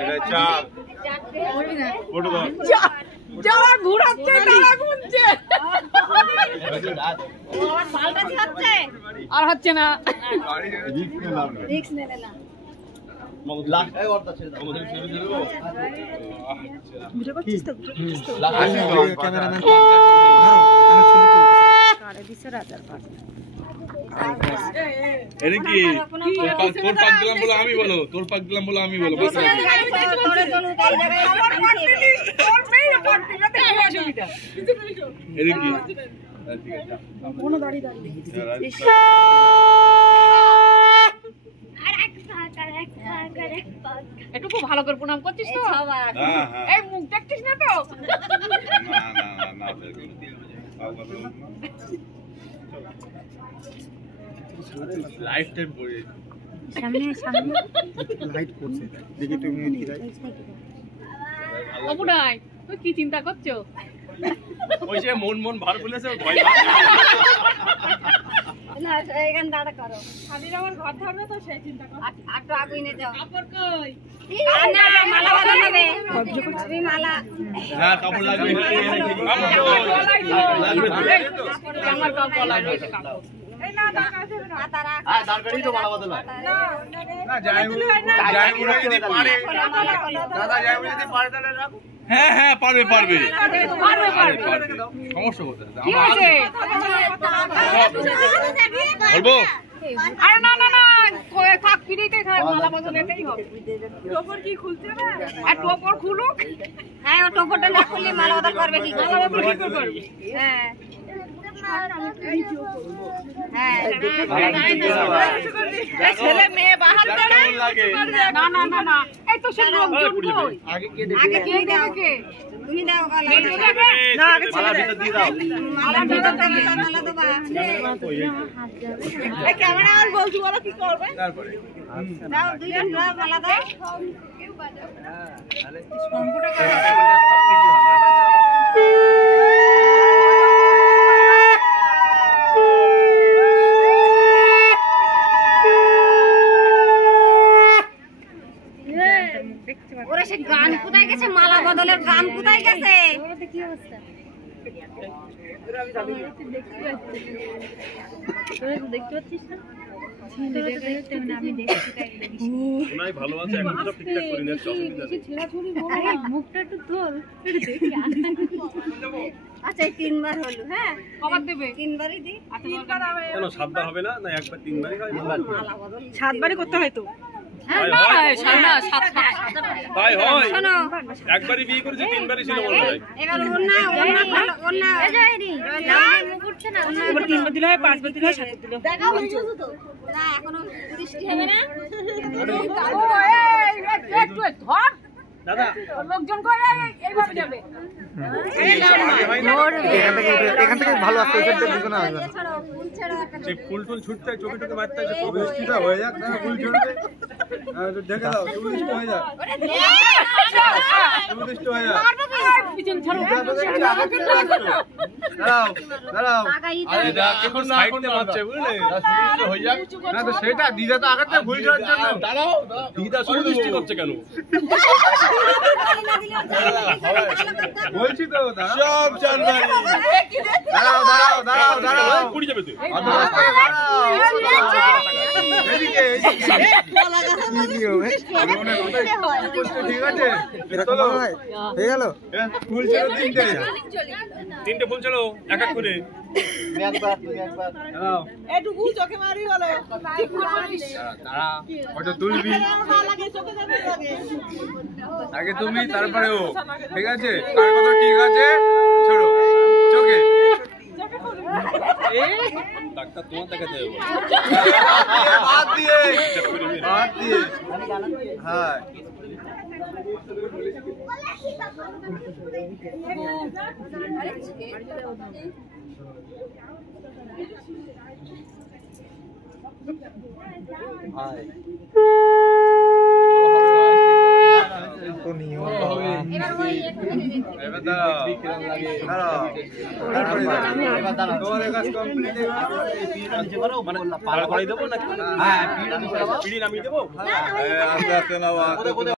এটা চাপ ফটো দাও যারা ঘুরাচ্ছে তারা ঘুরছে আর হচ্ছে না রিস্ক নেবে না লাস্টে ওরটা ছেড়ে দাও আমাদের ছেড়ে দেবো ভিডিও করছিস তো ক্যামেরাম্যান ধরো আমি ছবি তুলছি 2,500 এর কি তোর পাক দিলাম বলে আমি বলো তোর পাক দিলাম বলে আমি বলো তোরে চলো তাই জায়গায় তোর মেয়ে পার্টিতে অসুবিধা এর কি ঠিক আছে কোনো দাঁড়িয়ে একটু খুব ভালো করে প্রণাম করছিস তো এই মুখ দেখছিস না তো না লাইফ টাইম পড়ে সামনে সামনে লাইট করছে দেখি তুমি কি রাই অপুনাই তুই কি চিন্তা করছো ওই যে মন ভার বলেছে ভয় না এখান দাঁড়া করো খালির আমার ঘর ধরবে তো সেই চিন্তা কর একটু আগে নিয়ে যাও কাপড় কই না মালা বাঁধাবে তুমি মালা না কাপড় লাগবে আমার কাপড় লাগবে এই না দাঁড়া যাবে না তারা দাঁড়াই তো মালা বাঁধলো না যাই যদি পারে দাদা যাই যদি পারে তাহলে রাখো হ্যাঁ হ্যাঁ পারবে সমস্যা হচ্ছে কি আছে বলবো আরে না থাক ফিরেইতে খায় মালা বাঁধাতেই হবে টোপর কি খুলতে হবে আর টোপর খুলুক হ্যাঁ ও টোপরটা না খুললে মালা বাঁধা করবে কি মালা বাঁধা কি করবে হ্যাঁ ছেলে মেয়ে বাহার করে না এই তো সব লোকজন কই আগে কে দেবে কে তুমি দাও গলা না আগে ছেলে দিয়ে দাও মালা ভিতর থেকে মালা দেবা এই ক্যামেরা আর বলছি বলো কি করবে তারপরে দাও দুইজন মালা দাও কেউ বাজাও তাহলে কম্পিউটার করে সবকিছু হবে ওরে সে গান কোথায় গেছে মালা বদলের গান কোথায় গেছে কি অবস্থা দেখতে পাচ্ছিস না আমি দেখছি তাই ভালো আছে এখন সব ঠিকঠাক করে নিয়ে মুখটা একটু তোল আচ্ছা 3 বার হলো হ্যাঁ কবার দেবে 3 বারই দি 3 বার হবে কেন 7 বার হবে না একবার 3 বারই হয় মালা বদল 7 বারই করতে হয় তো ভাই হয় একবারই বিয়ে করেছে 3 বারই ছিল মনে হয় এবার ওন্না এই যে মুখ উঠছে না এবার 3 বার দিলে হয় 5 বার দিলে হয় 7 বার দিলে দেখা হচ্ছে তো না এখনো বৃষ্টি হবে না ও এই একটু ধর দাদা লোকজন করে এইভাবে যাবে এখান থেকে ভালো আসছে এখান থেকে দুজনে আসবে সে ফুল ছুটতে চোখে চোখে মারতে আছে বৃষ্টিটা হয়ে যাক না ফুল ছুটবে দেখে দাও বৃষ্টি হয়ে যাক বৃষ্টি হয়ে যাক পিছন ছাড়ো দাঁড়াও আরে এখন সাইডে মারছে বুঝলে বৃষ্টি হয়ে যাক না তো সেটা দিদা তো আগে থেকে ভুল যাওয়ার জন্য দাঁড়াও দিদা শুধু বৃষ্টি করছে কেন বলছি তো সব জানবারি দাঁড়াও পুড়ি যাবে তুই এদিকে ঠিক আছে হয়ে গেল ফুল ছিল 3টে ফুল ছিল এক এক করে এটুকু চোখে মারি হলো ওটা তুলবি আগে তুমি তারপরে ও ঠিক আছে কার কথা ঠিক আছে ছোড়ো চোখে ডাক্তার তোমার দেখাতে হবে হাত দিয়ে হ্যাঁ এবার দাঁড়াও। দাঁড়াও। তোমার কাজ কমপ্লিট পার করে দেবো নাকি? হ্যাঁ, পিড়ি নামিয়ে দেবো। আস্তে আস্তে নাও